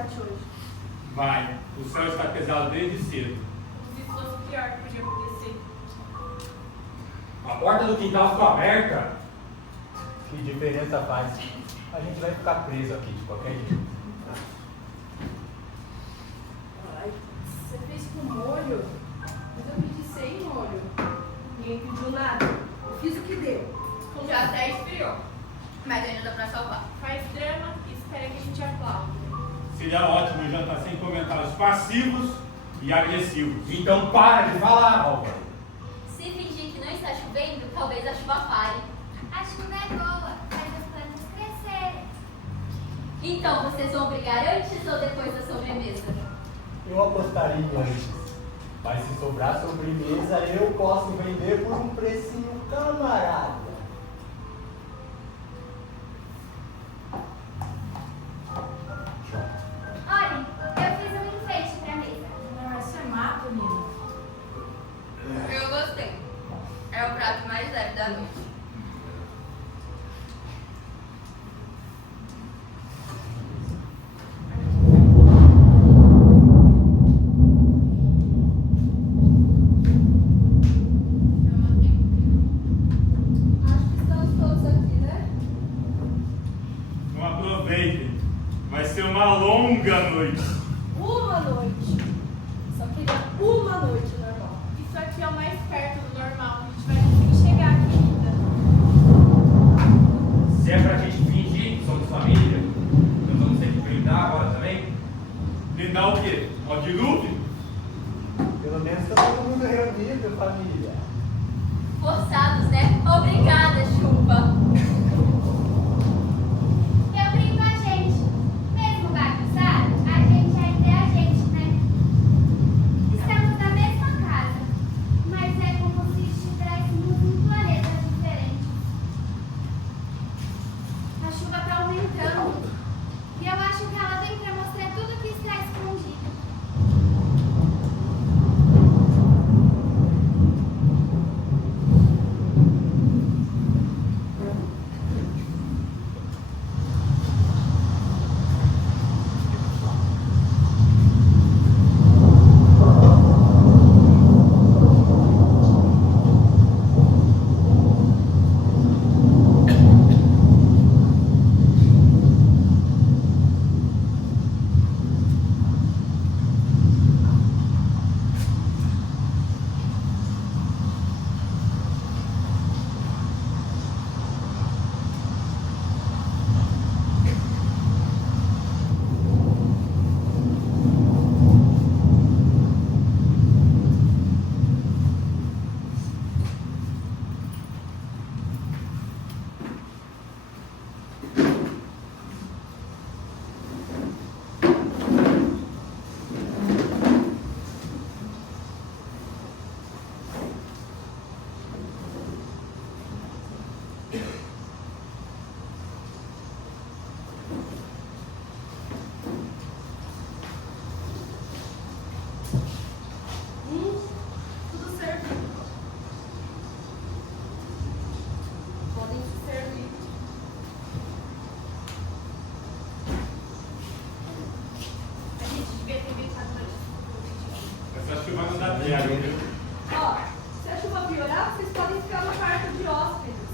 sorte hoje. Vai, o céu está pesado desde cedo. Se fosse pior que podia acontecer. A porta do quintal ficou aberta. Que diferença faz? A gente vai ficar preso aqui de qualquer jeito. Ai, você fez com molho? Mas eu pedi sem molho. Ninguém pediu nada. Eu fiz o que deu. Já até esfriou, mas ainda dá pra salvar. Faz drama e espera que a gente aplaude. Seria ótimo um jantar sem comentários passivos e agressivos. Então para de falar, Álvaro. Se fingir que não está chovendo, talvez a chuva pare. A chuva é boa, faz as plantas crescerem. Então vocês vão brigar antes ou depois da sobremesa? Eu apostaria antes. Mas se sobrar sobremesa, eu posso vender por um precinho camarada. Olhem, eu fiz um enfeite pra mesa. Não, isso é mato, Nina. Eu gostei. É o prato mais leve da noite. Acho que estamos todos aqui, né? Não aproveitem. Vai ser uma longa noite. Uma noite. Só queria uma noite normal. Isso aqui é o mais perto do normal. A gente vai conseguir chegar aqui ainda. Se é pra gente fingir que somos família, nós vamos ter que brindar agora também. Brindar o quê? Ao dilúvio? Pelo menos tá todo mundo reunido, família. Forçados, né? Obrigada, chuva. Eu brinco a gente. Mesmo bagunçado, a gente ainda é a gente, né? Estamos na mesma casa, mas é como se estivéssemos em planetas diferentes. A chuva está aumentando e eu acho que ela vem para mostrar tudo que está escondido. Tudo servido. Podem se servir. A gente devia ter evitado uma disputa. Essa chuva não dá piada, viu? Ó, se a chuva piorar, vocês podem ficar no quarto de hóspedes.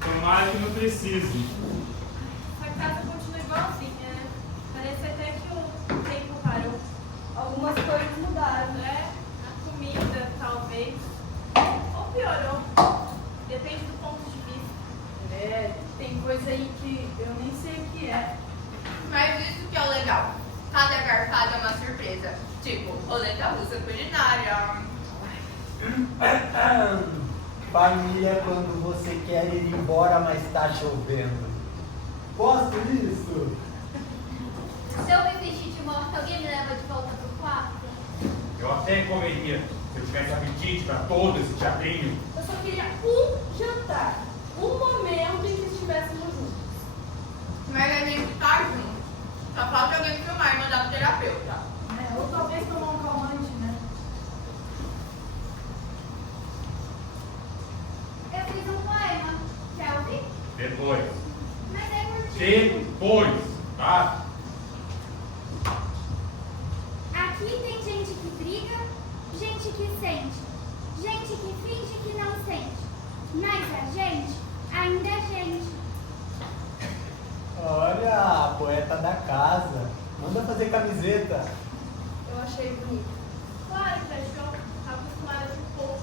Tomara que não precise. A casa continua igualzinha, né? Parece até que o tempo parou. Algumas coisas mudaram. Né? A comida, talvez. Ou piorou. Depende do ponto de vista. É, tem coisa aí que eu nem sei o que é. Mas isso que é o legal. Cada garfada é uma surpresa. Tipo, roleta russa culinária. Família é quando você quer ir embora, mas tá chovendo. Gosto disso. Se eu me vestir de morta, alguém me leva de volta pro quarto? Eu até comeria se eu tivesse apetite pra todo esse teatrinho. Eu só queria um jantar. Um momento em que estivéssemos juntos. Mas a gente tá junto. Só falta alguém filmar e mandar pro terapeuta. É, ou talvez tomar um calmante, né? Eu fiz um poema. Quer ouvir? Depois. Mas é curtinho. Depois, tá? que sente, gente que finge que não sente, mas a gente ainda é gente. Olha, a poeta da casa. Manda fazer camiseta. Eu achei bonito. Claro que achou. Acostumada com pouco.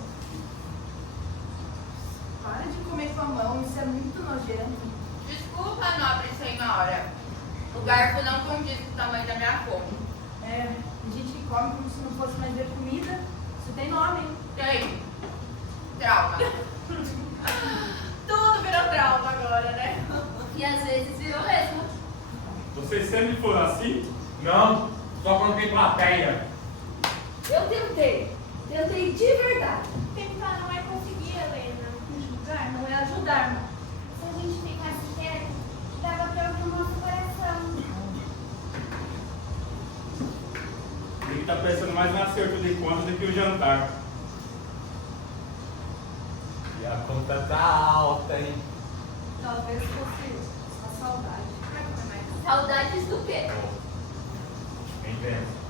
Para de comer com a mão, isso é muito nojento. Desculpa, nobre senhora. O garfo não condiz com o tamanho da minha fome. É, tem gente que come como se não fosse mais ver comida. Isso tem nome, hein? Tem. Trauma. Tudo virou trauma agora, né? E às vezes virou mesmo. Vocês sempre foram assim? Não, só quando tem plateia. Eu tentei. Tentei de verdade. Tentar não é conseguir, Helena. Julgar não é ajudar, não. Se a gente ficasse quieto, dava pra ouvir o nosso coração. Ele que tá pensando mais no acerto de contas do que o jantar. E a conta tá alta, hein? Talvez fosse a saudade. Saudades do quê? Nem pensa.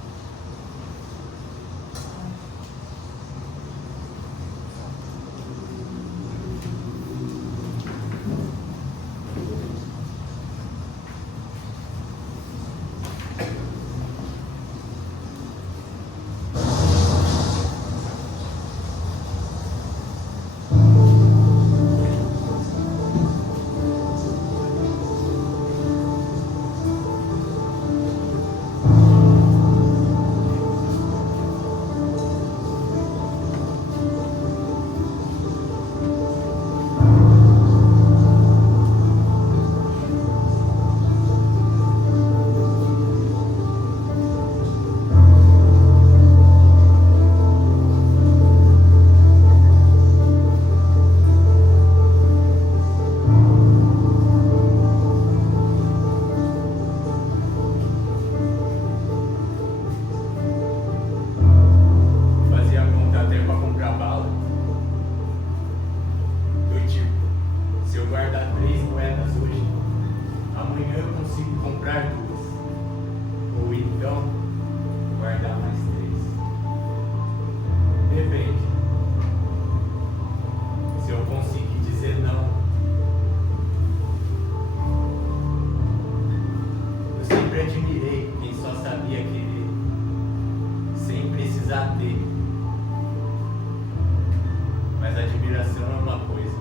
Mas admiração é uma coisa,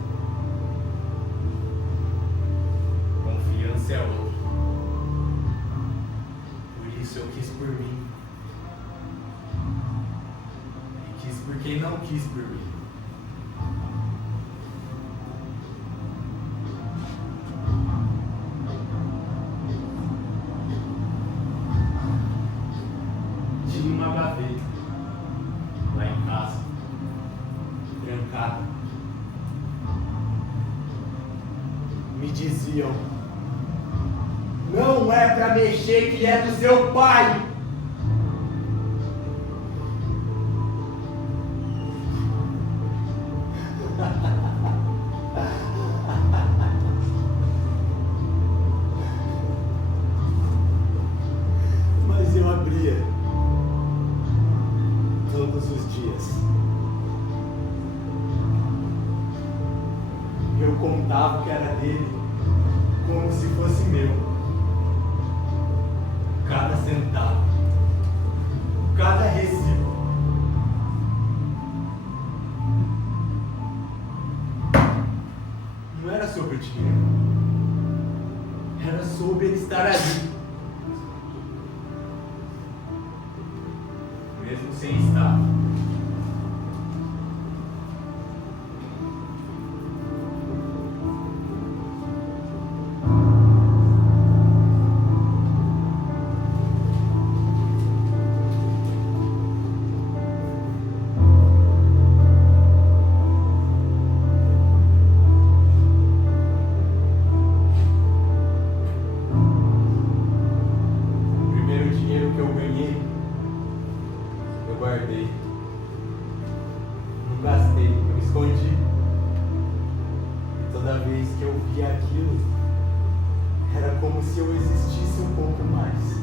confiança é outra. Por isso eu quis por mim, e quis por quem não quis por mim. Tinha uma gaveta lá em casa, trancada. Me diziam: não é pra mexer, que é do seu pai. Mas eu abria todos os dias. Eu contava que era dele como se fosse meu. Cada centavo, cada recibo. Não era sobre o dinheiro, era sobre ele estar ali, mesmo sem estar. O primeiro dinheiro que eu ganhei, eu guardei. Não gastei, eu escondi. E toda vez que eu via aquilo, era como se eu existisse um pouco mais.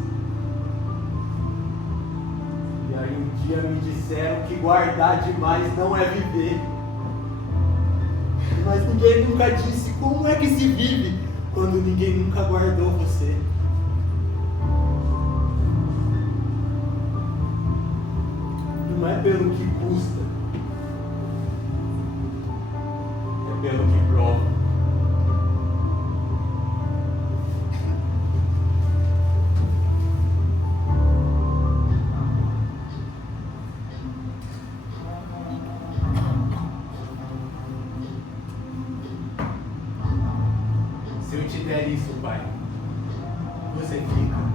E Daí um dia me disseram que guardar demais não é viver. Mas ninguém nunca disse como é que se vive quando ninguém nunca guardou você. Não é pelo que custa, é pelo que prova. Se eu te der isso, pai, você fica.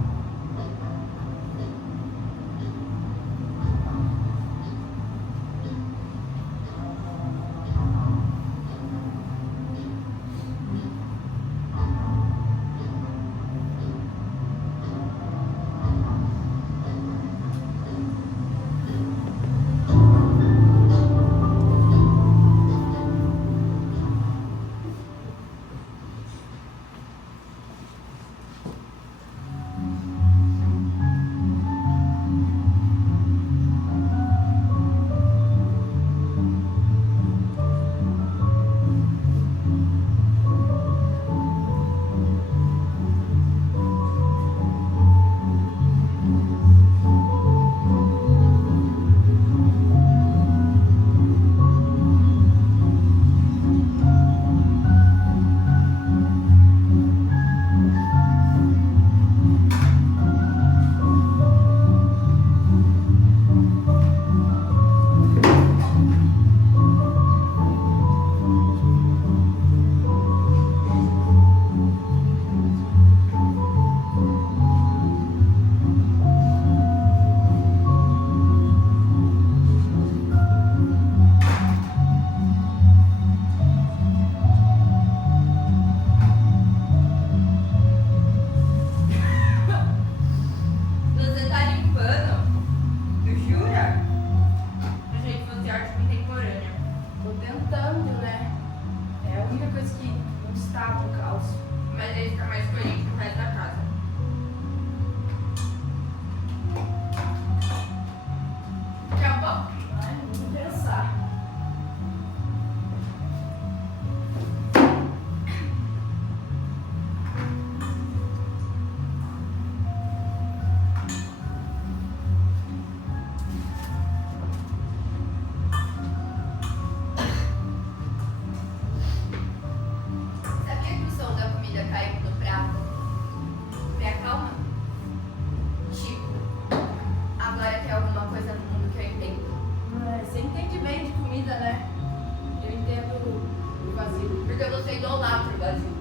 Você tá limpando? Jura? Gente, fazer arte contemporânea. Tô tentando, né? É a única coisa que não está no caos. Mas aí fica mais coerente pro resto da casa. Daqui a pouco. Ai, vamos pensar. Sabia que o som da comida caindo no prato me acalma? Tipo, agora tem alguma coisa no mundo que eu entendo. Você entende bem de comida, né? Eu entendo o vazio. Porque você idolatra o vazio.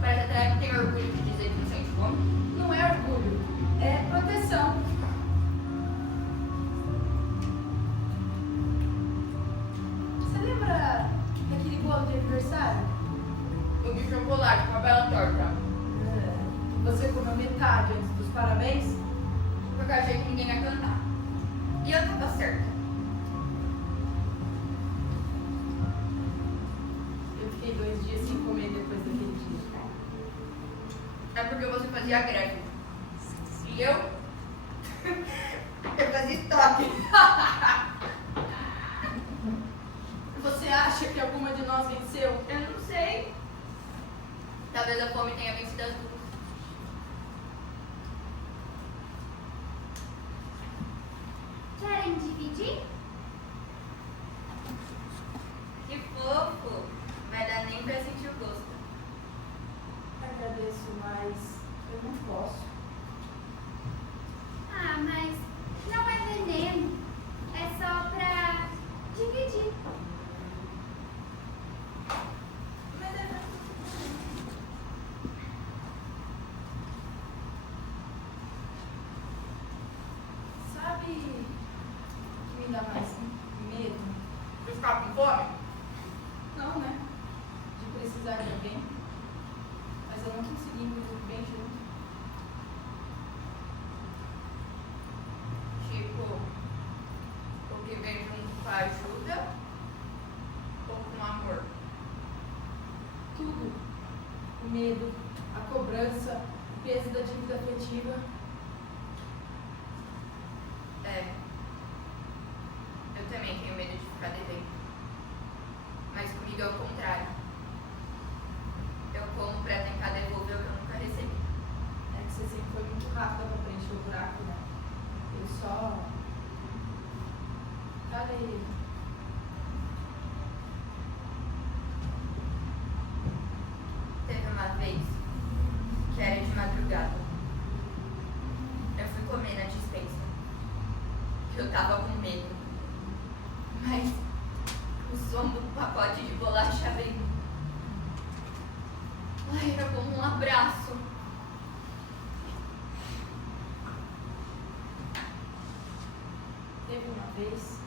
Parece até que tem orgulho de dizer que não sente fome. Não é orgulho, é proteção. Você lembra daquele bolo de aniversário? O de chocolate com a bela torta. Você comeu metade antes dos parabéns? Porque eu achei que ninguém ia cantar. E eu tava certa. Eu fiquei 2 dias sem comer depois daquele dia. É porque você fazia greve. E eu? Eu fazia estoque. Você acha que alguma de nós venceu? Eu não sei. Talvez a fome tenha vencido as duas. Querem dividir? Que fofo. Vai dar nem pra sentir o gosto. Agradeço, mas eu não posso. Ah, mas não é veneno. É só pra dividir. Mas é... Sabe o que me dá mais medo? Você ficar com fome? Não, né? De precisar de alguém. Mas eu não consegui me viver bem junto. Tipo, o que vem junto com a ajuda ou com amor? Tudo. O medo, a cobrança, o peso da dívida afetiva. É, também tenho medo de ficar devendo. Mas comigo é o contrário. Eu como pra tentar devolver o que eu nunca recebi. É que você sempre foi muito rápida pra preencher o buraco, né? Eu só... Falei. Teve uma vez que era de madrugada. Eu fui comer na dispensa. Eu tava com medo. Mas o som do pacote de bolacha abrindo. Ai, era como um abraço. Teve uma vez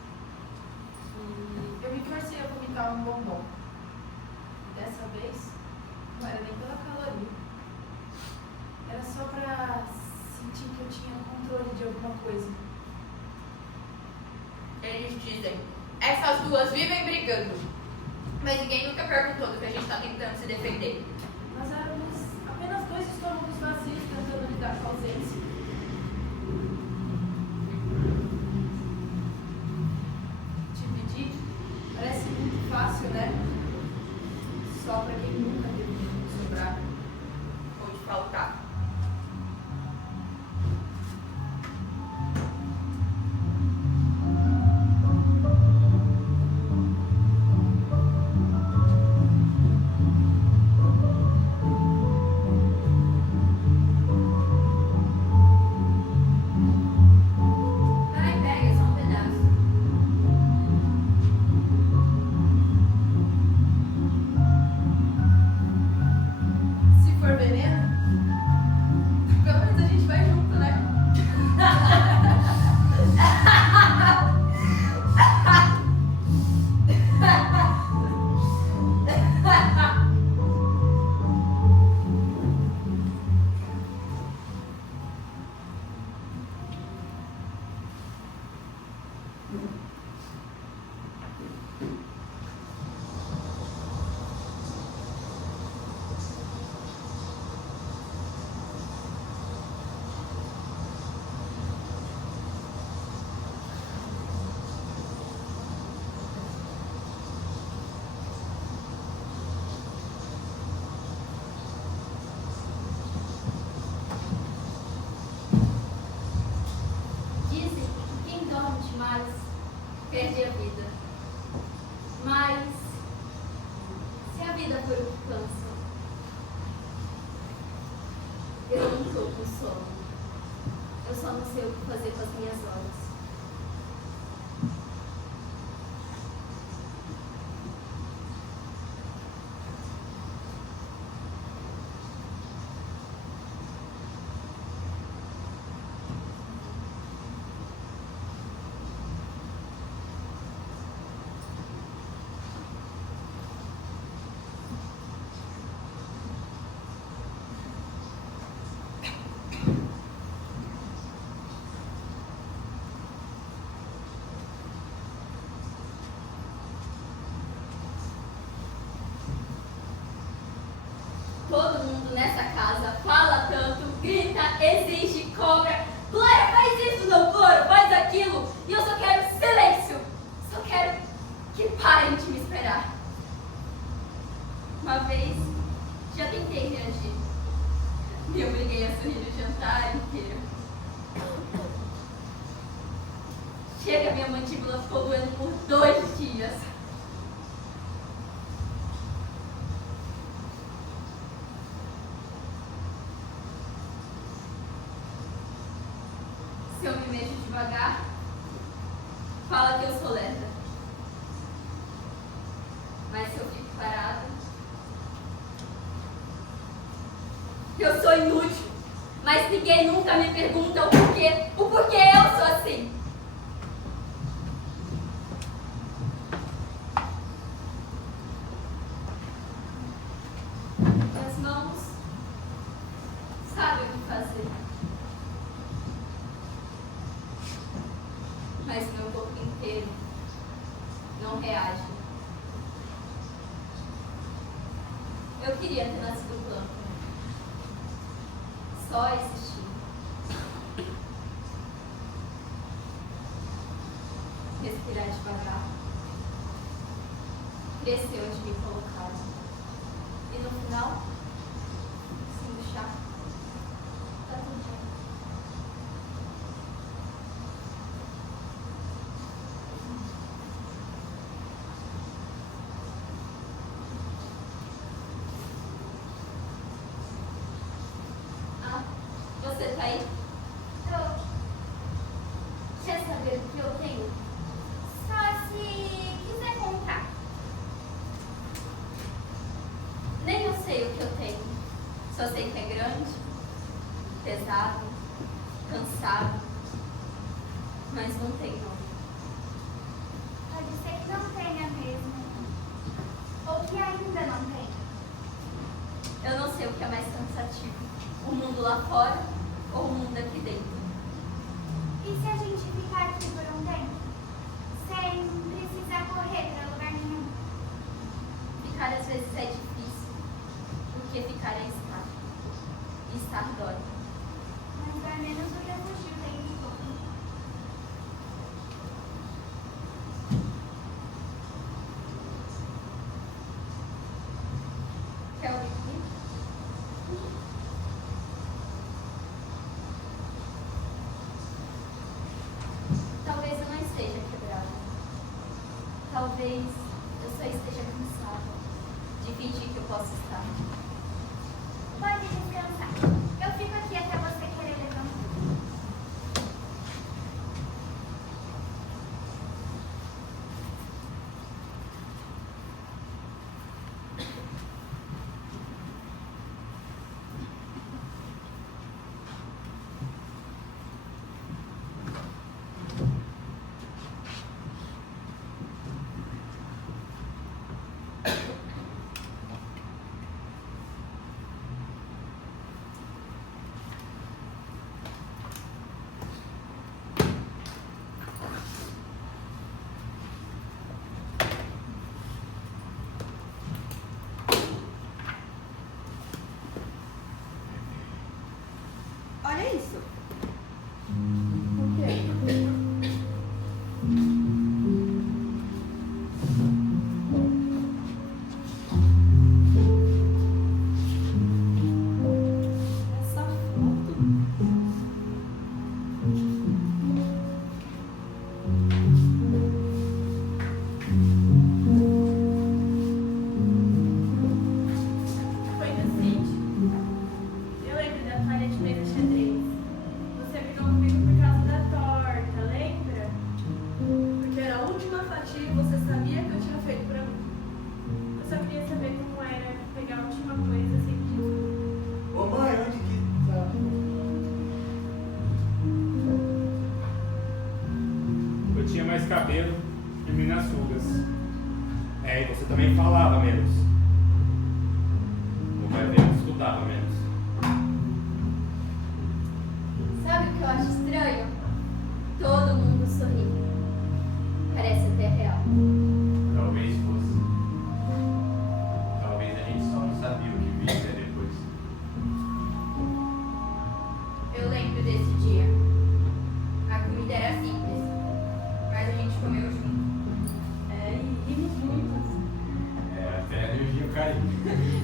que eu me forcei a vomitar um bombom. E dessa vez, não era nem pela caloria. Era só pra sentir que eu tinha controle de alguma coisa. Eles dizem, essas duas vivem brigando. Mas ninguém nunca perguntou do que a gente tá tentando se defender. Nós éramos apenas dois estômagos vazios tentando lidar com a ausência. Dividir parece muito fácil, né? Só pra quem nunca teve de sobrar. Ou de faltar. Ai, pega só um pedaço. Se for veneno, pelo menos a gente vai junto, né? Dizem que quem dorme demais perde a vida. Mas se a vida for o que cansa, eu não estou com sono. Eu só não sei o que fazer com as minhas horas. Todo mundo nessa casa fala tanto, grita, exige, cobra. Glória, faz isso, não, Glória, faz aquilo. E eu só quero silêncio. Só quero que parem de me esperar. Uma vez, já tentei reagir. Me obriguei a sorrir o jantar inteiro. Chega, minha mandíbula ficou doendo por 2 dias. Se eu me mexo devagar, fala que eu sou lerda. Mas se eu fico parada, eu sou inútil. Mas ninguém nunca me pergunta o porquê eu sou assim. Minhas mãos sabem o que fazer. Mas meu corpo inteiro não reage. Eu queria ter nascido planta. Só existir. Respirar devagar. cresceu onde me colocaram. E no final, sendo chato, tá tudo bem. Ah, você tá aí? Tô. Quer saber o que eu tenho? Só se quiser contar. Nem eu sei o que eu tenho. Só sei que é grande, pesado, cansado, mas não tem nome. Pode ser que não tenha mesmo. Ou que ainda não tenha. Eu não sei o que é mais cansativo. O mundo lá fora ou o mundo aqui dentro. E se a gente ficar aqui por um tempo? Sem precisar correr pra lugar nenhum? Ficar às vezes é difícil, porque ficar é estar. E estar dói. Mas vai menos do que fugir o tempo todo. Quer ouvir comigo? Talvez eu não esteja quebrada. Talvez eu só esteja cansada de fingir que eu posso estar. Pode descansar. Eu fico aqui até você querer levantar. Olha isso. O quê? Essa foto? Foi no sítio. Eu lembro da falha de mesa xadrez. Você brigou comigo por causa da torta, lembra? Porque era a última fatia e você sabia que eu tinha feito pra mim. Eu só queria saber como era pegar a última coisa sem pedir desculpa. Ô mãe, onde que tá? Eu tinha mais cabelo e menos rugas. É, e você também falava menos. Ou vai ver, escutava menos. Sabe o que eu acho estranho? Todo mundo sorri. Parece até real. Talvez fosse. Talvez a gente só não sabia o que viria depois. Eu lembro desse dia. A comida era simples, mas a gente comeu junto. É, e rimos muito. É, até a energia caiu.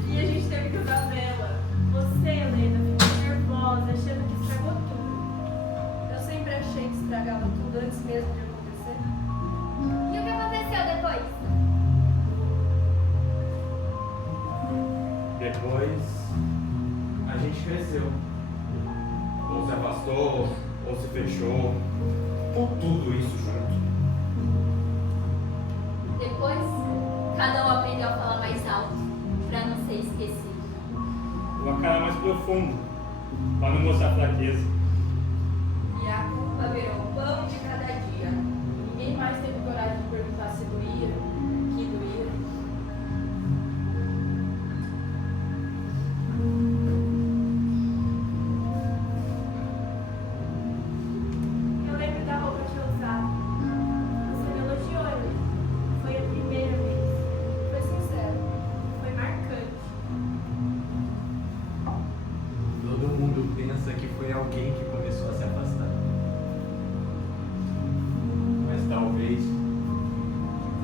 E a gente teve que usar vela. Você, Helena, ficou nervosa, achando que estragou tudo. Eu sempre achei que estragava tudo antes mesmo de acontecer. E o que aconteceu depois? Depois, a gente cresceu. Ou se afastou, ou se fechou. Ou tudo isso junto. Depois, cada um aprendeu a falar mais alto, pra não ser esquecido. Uma cara mais profunda, para não mostrar fraqueza. E a culpa virou o pão de cada dia. Ninguém mais teve coragem de perguntar se doía, que doía. Eu lembro da roupa que eu usava. Você me elogiou, Helena. Foi a primeira vez. Foi sincero. Foi marcante. Todo mundo pensa que foi alguém que começou a se afastar. Mas talvez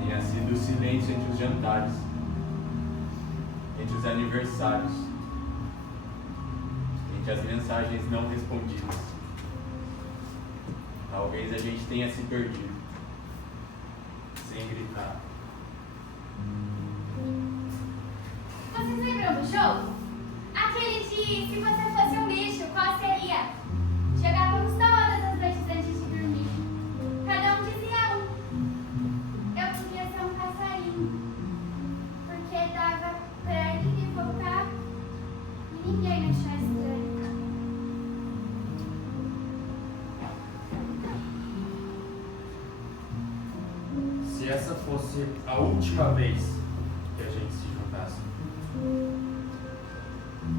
tenha sido os aniversários, entre as mensagens não respondidas. Talvez a gente tenha se perdido, sem gritar. Vocês lembram do jogo? Aquele de se você fosse um bicho, qual seria? Jogávamos todas as noites antes de dormir. Cada um dizia um. Eu queria ser um passarinho, porque dava pra ir e voltar e ninguém achar estranho. Se essa fosse a última vez que a gente se juntasse,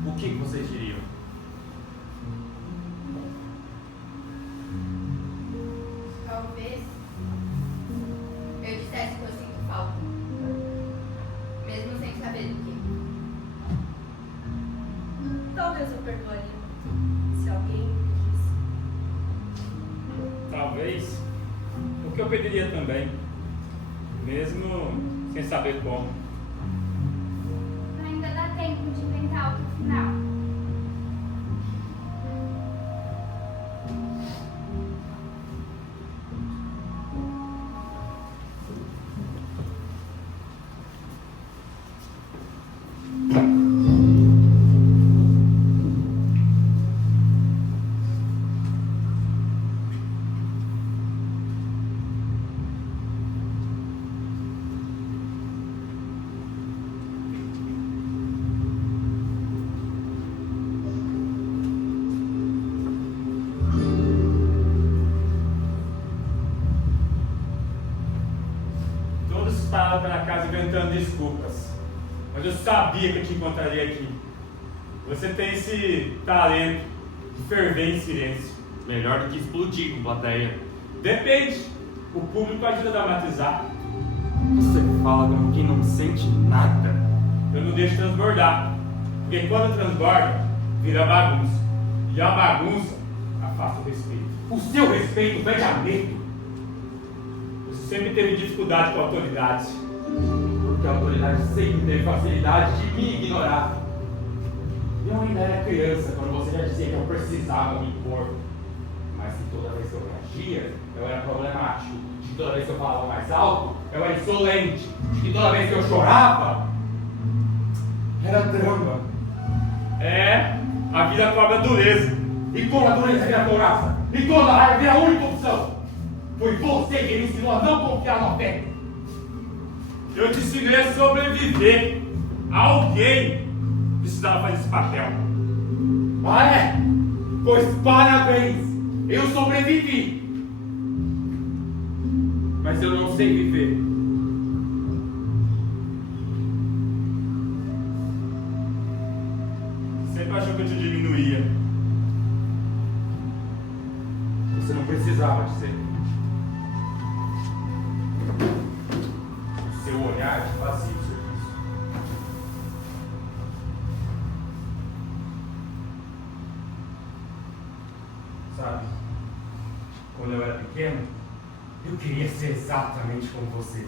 o que vocês diriam? Talvez eu dissesse que eu sinto falta, mesmo sem saber do que. Talvez eu perdoaria se alguém me pedisse. Talvez o que eu pediria também, mesmo sem saber como. Ainda dá tempo de inventar outro final. Todos estavam pela casa inventando desculpas, mas eu sabia que eu te encontraria aqui. Você tem esse talento de ferver em silêncio. Melhor do que explodir com plateia. Depende, o público ajuda a dramatizar. Você fala como quem não sente nada. Eu não deixo transbordar, porque quando transborda, vira bagunça. E a bagunça afasta o respeito. O seu respeito vem a medo. Você sempre teve dificuldade com a autoridade. Porque a autoridade sempre teve facilidade de me ignorar. Eu ainda era criança quando você já dizia que eu precisava me impor. Mas que toda vez que eu reagia, eu era problemático. De que toda vez que eu falava mais alto, eu era insolente. De que toda vez que eu chorava, era drama. É, a vida cobra dureza. E quando a doença vira couraça, e quando a raiva vira a única opção, foi você que me ensinou a não confiar no afeto. Eu te ensinei a sobreviver. Alguém precisava fazer esse papel. Ah, é? Pois parabéns! Eu sobrevivi! Mas eu não sei viver. Sempre achou que eu te diminuía. Você não precisava dizer. O seu olhar te fazia o serviço. Sabe, quando eu era pequeno, eu queria ser exatamente como você.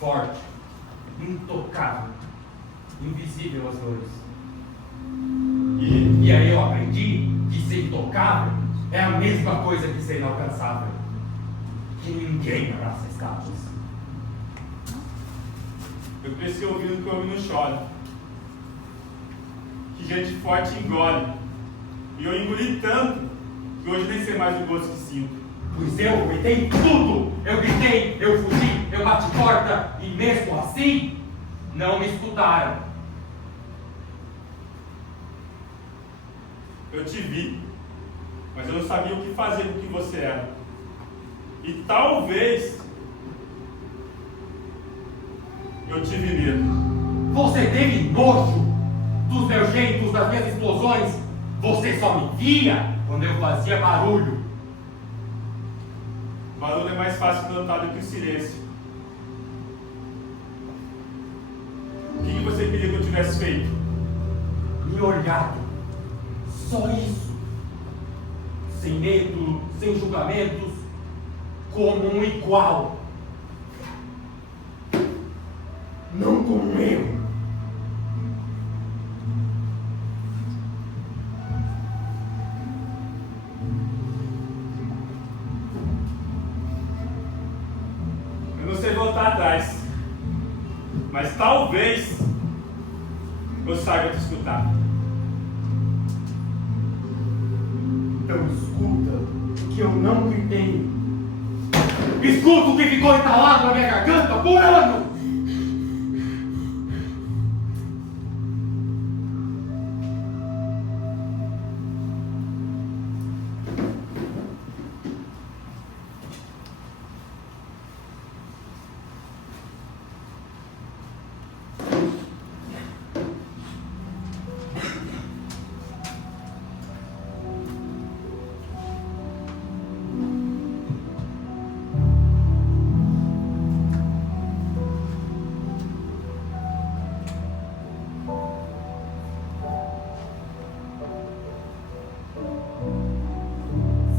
Forte, intocável, invisível às dores. E aí eu aprendi que ser intocável é a mesma coisa que ser inalcançável. Que ninguém abraça estátuas. Eu cresci ouvindo que o homem não chora. Que gente forte engole. E eu engoli tanto que hoje nem sei mais o gosto que sinto. Pois eu gritei tudo! Eu gritei, eu fugi, eu bati porta e mesmo assim, não me escutaram. Eu te vi, mas eu não sabia o que fazer com o que você era. E talvez eu tive medo. Você teve nojo dos meus jeitos, das minhas explosões. Você só me via quando eu fazia barulho. Barulho é mais fácil de notar do que o silêncio. O que você queria que eu tivesse feito? Me olhado. Só isso. Sem medo, sem julgamentos, como um igual. Não como um erro. eu saiba te escutar. Então escuta o que eu não gritei. Escuta o que ficou entalado na minha garganta por anos.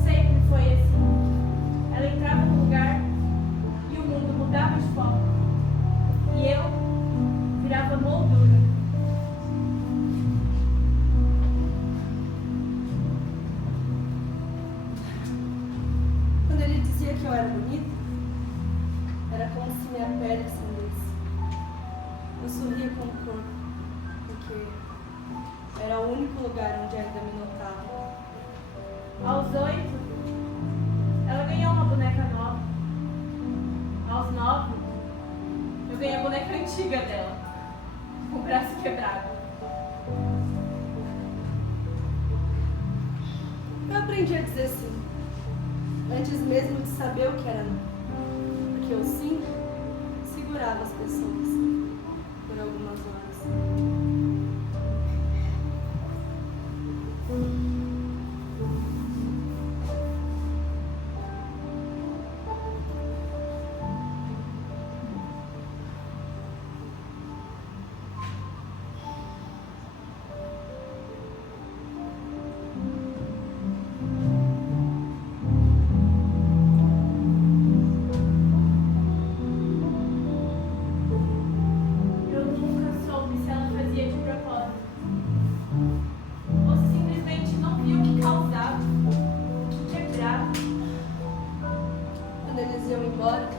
Sempre foi assim. Ela entrava no lugar e o mundo mudava de forma. E eu virava moldura. Quando ele dizia que eu era bonita, era como se minha pele acendesse. Eu sorria com o corpo, porque era o único lugar onde ainda me notava. Aos 8, ela ganhou uma boneca nova. Aos 9, eu ganhei a boneca antiga dela, com o braço quebrado. Eu aprendi a dizer sim, antes mesmo de saber o que era não. Porque o sim segurava as pessoas por algumas horas. Eu nunca soube se ela fazia de propósito. Ou se simplesmente não viu o que causava, o que quebrava. Quando eles iam embora,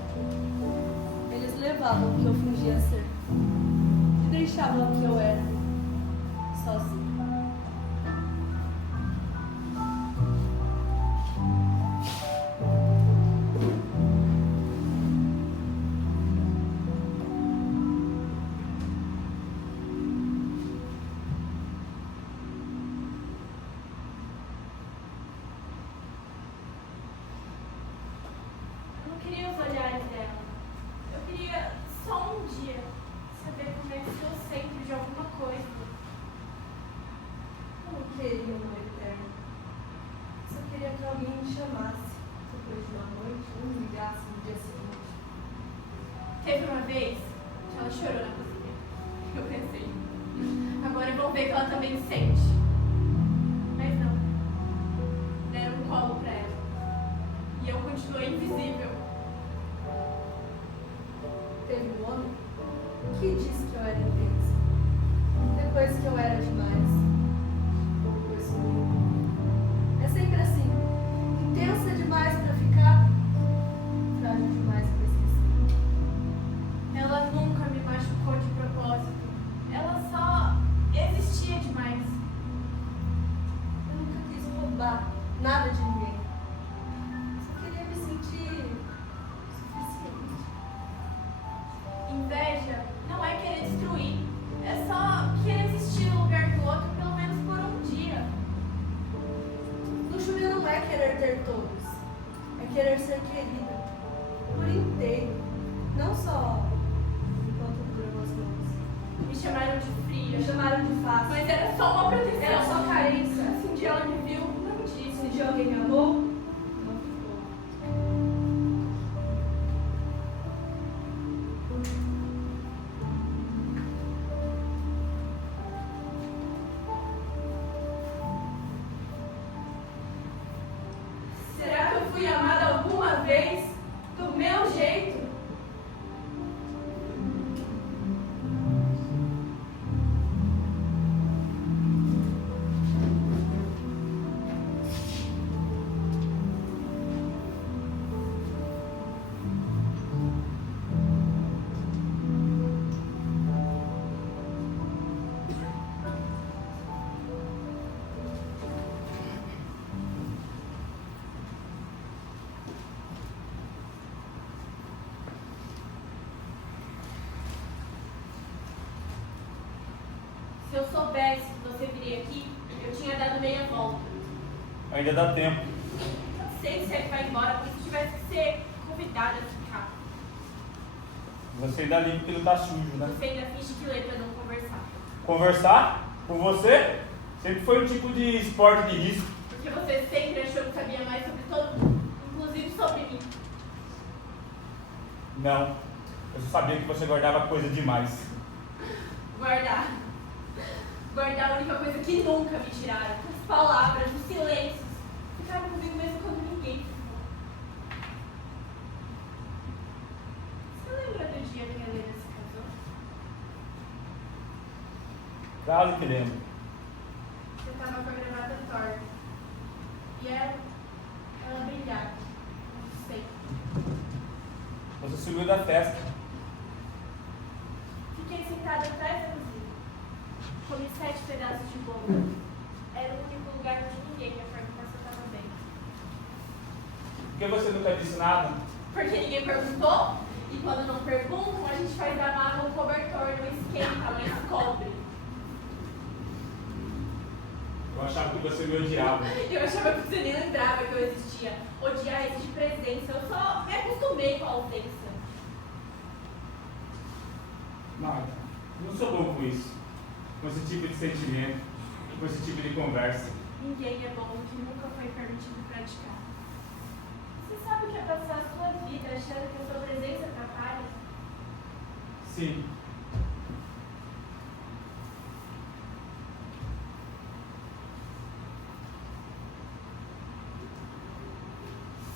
eles levavam o que eu fingia ser e deixavam o que eu era, sozinha. Eu não queria os olhares dela. Eu queria só um dia saber como é que sou sempre de alguma coisa. Eu não queria um amor eterno. Só queria que alguém me chamasse depois de uma noite ou me ligasse no dia seguinte. Teve uma vez que ela chorou na cozinha. Eu pensei, agora vão ver que ela também sente. Mas não. Deram um colo pra ela. E eu continuei invisível. Teve um homem que disse que eu era intensa. Depois que eu era demais. Depois sumiu. É sempre assim. Intensa demais pra ficar, frágil demais pra esquecer. Ela nunca me machucou de propósito. Ela só existia demais. Eu nunca quis roubar nada de ninguém. Só queria me sentir suficiente. Inveja não é querer destruir. É só querer existir no lugar do outro, pelo menos por um dia. Luxúria não é querer ter todos. É querer ser querida. Por inteiro. Não só enquanto duram as mãos. Me chamaram de fria. Me chamaram de fácil. Mas era só uma proteção. Era só carência. Se um dia ela me viu, não disse. Se um dia alguém me amou, não ficou. Será que eu fui amada alguma vez do meu jeito? Se eu soubesse que você viria aqui, eu tinha dado meia volta. Ainda dá tempo. Eu sei se ele vai embora, porque se tivesse que ser convidada a ficar. Você ainda limpa porque não tá sujo, né? Você ainda finge que lê pra não conversar. Conversar com você sempre foi um tipo de esporte de risco. Porque você sempre achou que sabia mais sobre todo mundo, inclusive sobre mim. Não, eu só sabia que você guardava coisa demais. Guardar. Guardar a única coisa que nunca me tiraram. As palavras, os silêncios. Ficaram comigo mesmo quando ninguém ficou. Você lembra do dia que a Helena se casou? Claro que lembro. Você tava com a gravata torta. E ela brilhava. Não sei. Você sumiu da festa. Fiquei sentada atrás da cozinha. Comi 7 pedaços de bolo. Era o único lugar onde ninguém me perguntar se eu estava bem. Por que você nunca disse nada? Porque ninguém perguntou. E quando não perguntam, a gente faz da mágoa um cobertor, não esquenta, mas cobre. Eu achava que você me odiava. Eu achava que você nem lembrava que eu existia. Odiar exige presença. Eu só me acostumei com a ausência. Marta, eu não sou bom com isso. Com esse tipo de sentimento, com esse tipo de conversa. Ninguém é bom no que nunca foi permitido praticar. Você sabe o que é passar a sua vida achando que a sua presença atrapalha? Sim.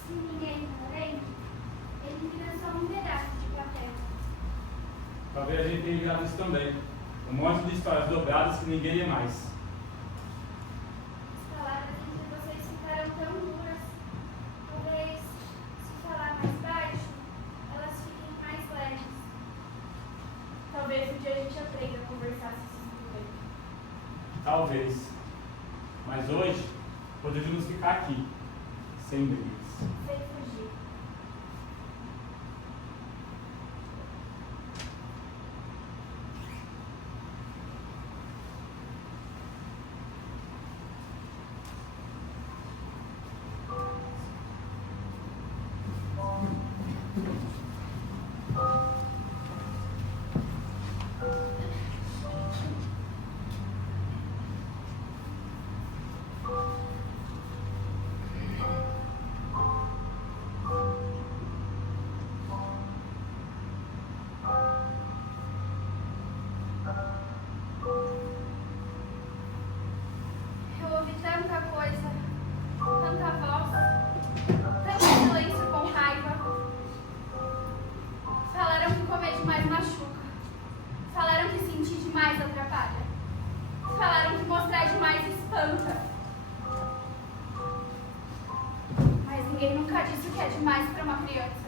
Se ninguém tá vendo, ele vira só um pedaço de papel. Talvez a gente tenha virado isso também. Um monte de histórias dobradas que ninguém lê mais. As palavras entre vocês ficaram tão duras. Talvez, se falar mais baixo, elas fiquem mais leves. Talvez um dia a gente aprenda a conversar se bem. Talvez. Mas hoje, poderíamos ficar aqui, sem brigas. Sem fugir. Eu ouvi tanta coisa, tanta voz, tanto silêncio com raiva. Falaram que comer demais machuca. Falaram que sentir demais atrapalha. Falaram que mostrar demais espanta. Mas ninguém nunca disse o que é demais para uma criança.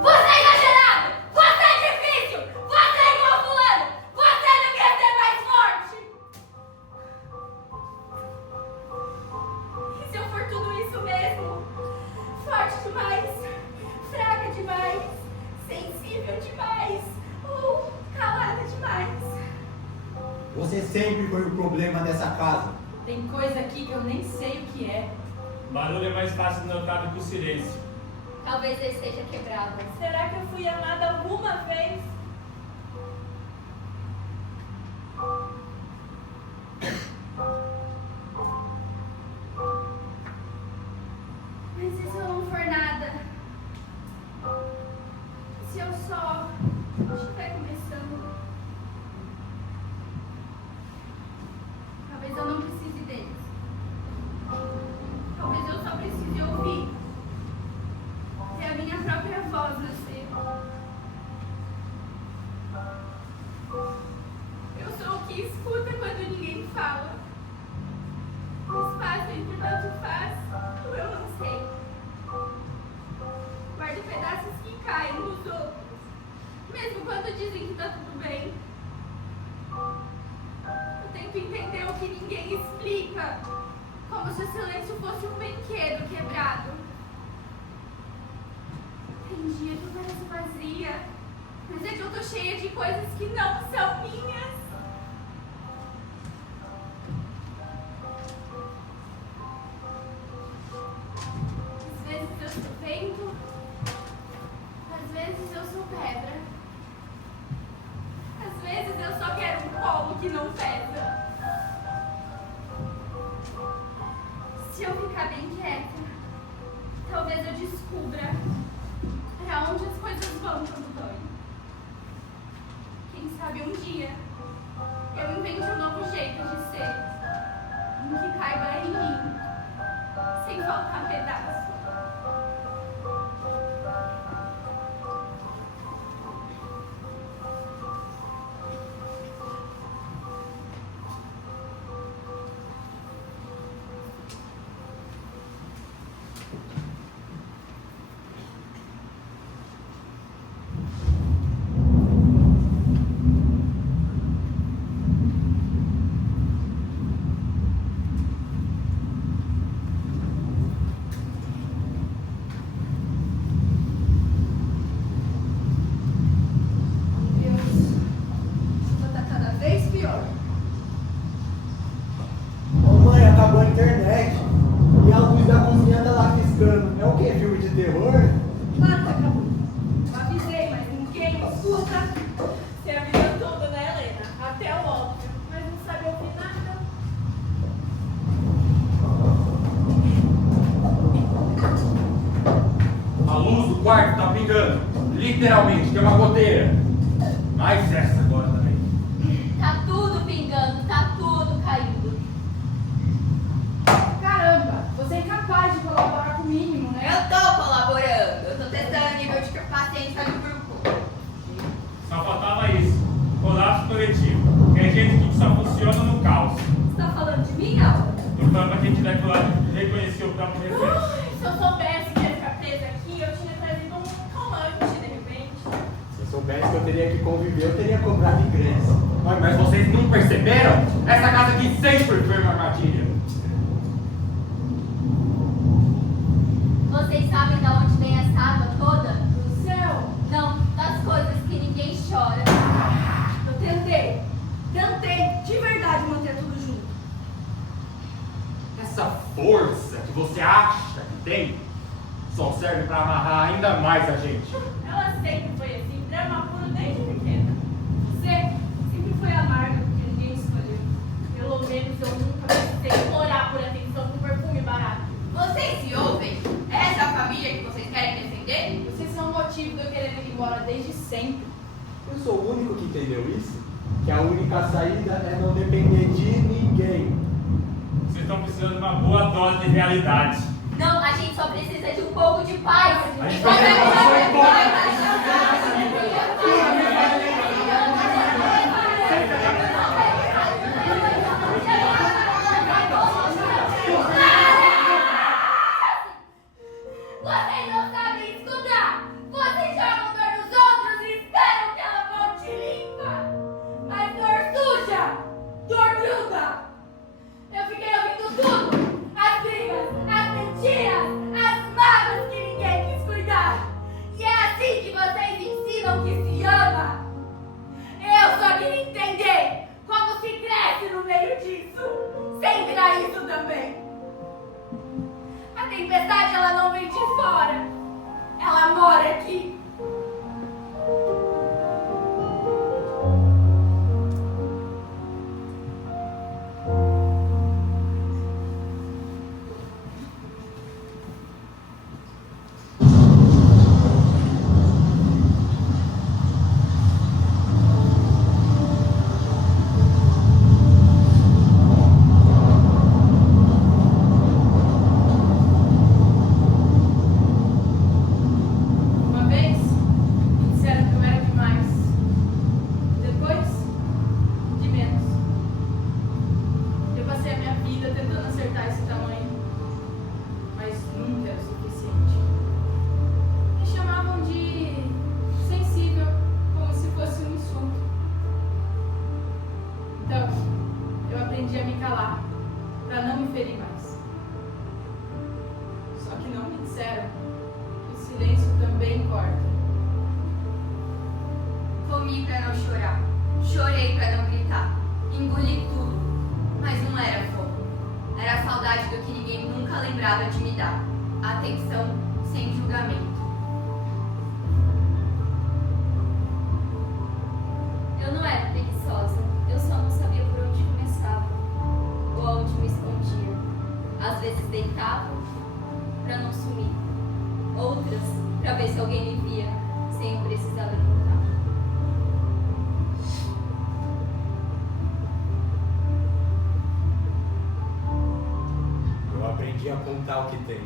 Você é exagerado! Você é difícil! Você é igual fulano! Você não quer ser mais forte! E se eu for tudo isso mesmo? Forte demais, fraca demais, sensível demais ou calada demais? Você sempre foi o problema dessa casa. Tem coisa aqui que eu nem sei o que é. Barulho é mais fácil de notar do que o silêncio. Talvez eu esteja quebrado. Será que eu fui amada alguma vez? Mas e se eu não for nada? Se eu só estiver começando? Talvez eu não precise deles. fica como se o silêncio fosse um brinquedo quebrado. Tem dia que eu pareço vazia, mas é que eu tô cheia de coisas que não são minhas. Às vezes eu sou vento, às vezes eu sou pedra. Às vezes eu só quero um colo que não pesa. Se eu ficar bem quieta, talvez eu descubra pra onde as coisas vão quando dói. Quem sabe um dia eu invente um novo jeito de ser, um que caiba em mim, sem faltar pedaço. Acabou a internet e a luz da cozinha tá lá piscando. É o que? Filme de terror? Claro que acabou. Eu avisei, mas ninguém escuta. Você avisou tudo, né, Helena? Até o óbvio, mas não sabe ouvir nada. A luz do quarto tá pingando. Literalmente, tem uma goteira. Mais essa agora também. Tá tudo pingando, tá tudo caindo. Caramba, você é incapaz de colaborar com o mínimo, né? Eu tô colaborando. Eu tô testando o nível de paciência do grupo. Só faltava isso. Colapso coletivo. Que é gente que só funciona no caos. Você tá falando de mim, Alva? Tô falando pra quem tiver que lá reconhecer o próprio reflexo. Ai, se eu soubesse que ia ficar presa aqui, eu tinha trazido um calmante, de repente. Se eu soubesse que eu teria que conviver, eu teria comprado ingresso. Mas vocês não perceberam? Essa casa aqui sempre foi uma armadilha. Vocês sabem de onde vem essa água toda? Do céu. Não, das coisas que ninguém chora. Eu tentei de verdade manter tudo junto. Essa força que você acha que tem só serve pra amarrar ainda mais a gente. Ela sempre foi assim, drama puro desde pequena. Você sempre foi amarga porque ninguém escolheu. Pelo menos eu nunca precisei implorar por atenção com perfume barato. Vocês se ouvem? Essa é a família que vocês querem defender? Vocês são o motivo de eu querer ir embora desde sempre. Eu sou o único que entendeu isso? Que a única saída é não depender de ninguém. Vocês estão precisando de uma boa dose de realidade. Não, a gente só precisa de um pouco de paz. A gente Vocês não sabem escutar! Vocês jogam dor nos outros e esperam que ela volte limpa! Mas dor suja! Dor gruda! Eu fiquei ouvindo tudo! As brigas, as mentiras, as mágoas que ninguém quis cuidar! E é assim que vocês ensinam que se ama! Eu só queria entender como se cresce no meio disso! Sem virar isso também! A tempestade, ela não vem de fora. Ela mora aqui. Uma vez, me disseram que eu era demais. Depois, de menos. Eu passei a minha vida tentando acertar esse tamanho, mas nunca era o suficiente. Me chamavam de sensível, como se fosse um insulto. Então, eu aprendi a me calar, pra feri mais. Só que não me disseram que o silêncio também corta. Comi pra não chorar, chorei pra não gritar, engoli tudo, mas não era fome. Era a saudade do que ninguém nunca lembrava de me dar, atenção sem julgamento. Eu não era preguiçosa, eu só não sabia por onde começava, ou aonde me escondia. Às vezes deitava pra não sumir, outras pra ver se alguém me via, sem eu precisar levantar. Eu aprendi a contar o que tem,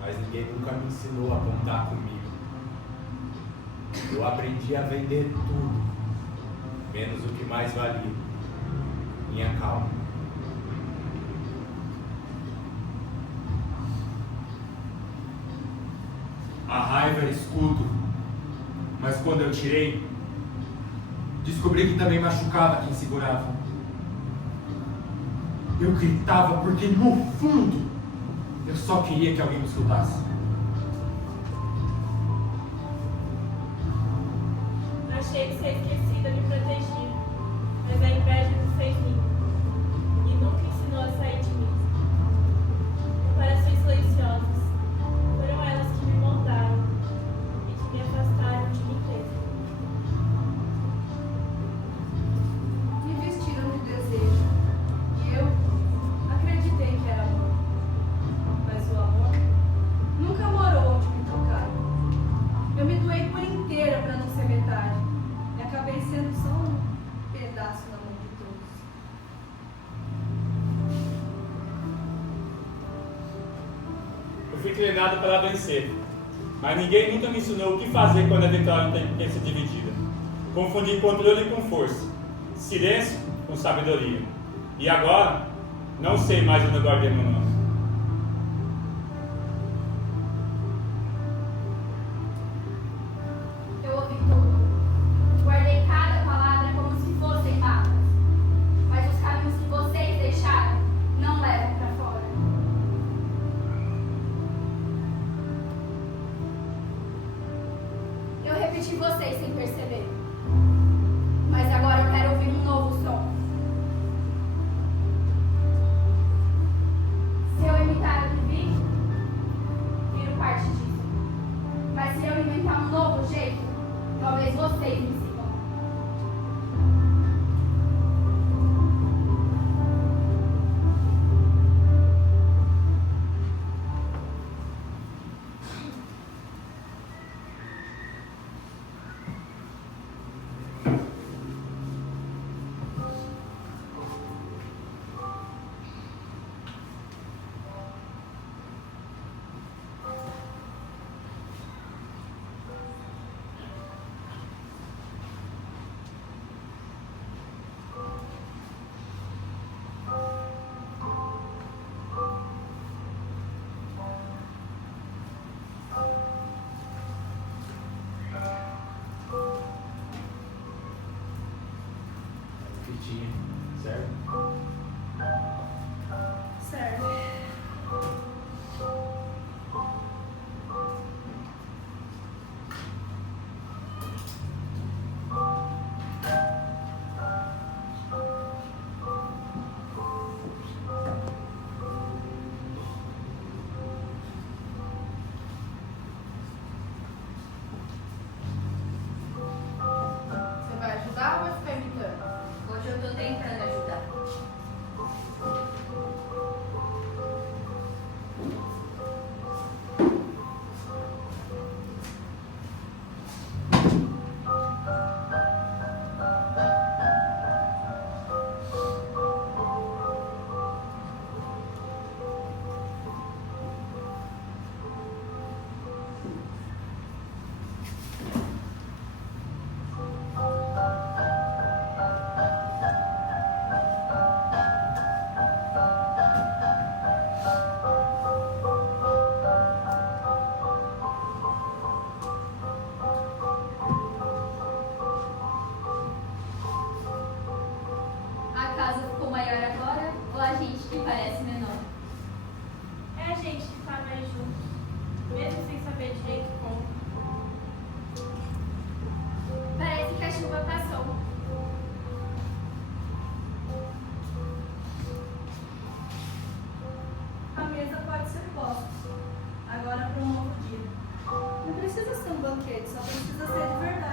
mas ninguém nunca me ensinou a contar comigo. Eu aprendi a vender tudo, menos o que mais valia, minha calma. A raiva era escudo, mas quando eu tirei, descobri que também machucava quem segurava. Eu gritava porque no fundo eu só queria que alguém me escutasse. Achei que ser esquecida me protegia, mas a inveja me fez minha e nunca ensinou a sair de mim. Comparações silenciosas foram elas que me moldaram e que me afastaram de mim mesma. Me vestiram de desejo e eu acreditei que era amor. Mas o amor nunca morou onde me tocaram. Eu me doei por inteira para não ser metade e acabei sendo só um pedaço na mão de todos. Eu fui treinado para vencer, mas ninguém nunca me ensinou o que fazer quando a vitória tem que ser dividida. Confundi controle com força, silêncio com sabedoria. E agora, não sei mais onde guardei meu nome. Eu ouvi tudo. Guardei cada palavra como se fossem mapas. Mas os caminhos que vocês deixaram não levam pra fora. Eu repeti vocês sem perceber. Mas agora eu quero ouvir um novo som. Se eu imitar o que vi, viro parte disso. Mas se eu inventar um novo jeito, talvez vocês me sigam. mais juntos, mesmo sem saber direito como. Parece que a chuva passou. A mesa pode ser posta, agora para um novo dia. Não precisa ser um banquete, só precisa ser de verdade.